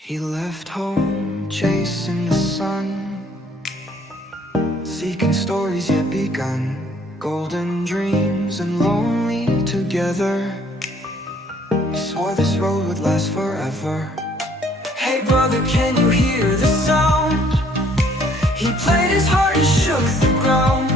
He left home, chasing the sun, seeking stories yet begun, golden dreams and lonely together. He swore this road would last forever. Hey brother, can you hear the sound? He played his heart and shook the ground.